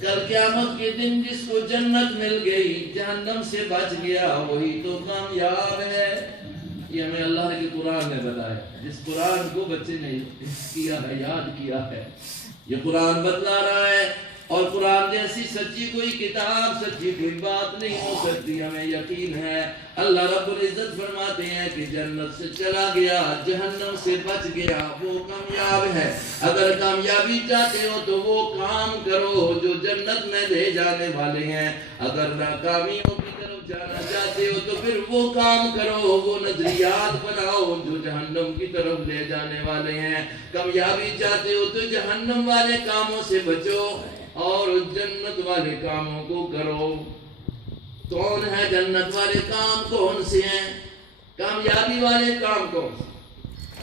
کل قیامت کے دن جس کو جنت مل گئی جہنم سے بچ گیا وہی تو کامیاب ہے. یہ ہمیں اللہ کے قرآن نے بتایا. جس قرآن کو بچے نے کیا ہے یاد کیا ہے یہ قرآن بتلا رہا ہے. اور قرآن جیسی سچی کوئی کتاب سچی کوئی بات نہیں ہو سکتی. ہمیں یقین ہے اللہ رب العزت فرماتے ہیں کہ جنت سے چلا گیا جہنم سے بچ گیا وہ کامیاب ہے. اگر کامیابی چاہتے ہو تو وہ کام کرو جو جنت میں لے جانے والے ہیں. اگر ناکامیوں کی طرف جانا چاہتے ہو تو پھر وہ کام کرو وہ نظریات بناؤ جو جہنم کی طرف لے جانے والے ہیں. کامیابی چاہتے ہو تو جہنم والے کاموں سے بچو اور جنت والے کاموں کو کرو. کون ہے جنت والے کام کون سے ہیں؟ کامیابی والے کام کون سے؟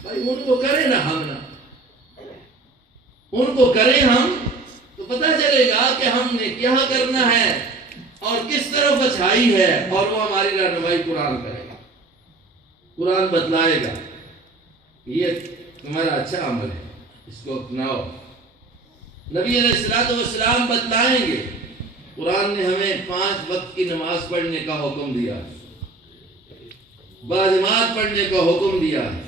بھائی ان کو کریں نا ہم نا ان کو کریں ہم تو پتہ چلے گا کہ ہم نے کیا کرنا ہے اور کس طرف اچھائی ہے اور وہ ہماری رہنمائی قرآن کرے گا. قرآن بتلائے گا یہ تمہارا اچھا عمل ہے اس کو اپناؤ. نبی علیہ السلام بتلائیں گے. قرآن نے ہمیں 5 وقت کی نماز پڑھنے کا حکم دیا ہے. باجماعت پڑھنے کا حکم دیا ہے.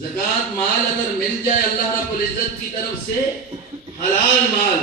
زکوٰۃ مال اگر مل جائے اللہ رب العزت کی طرف سے حلال مال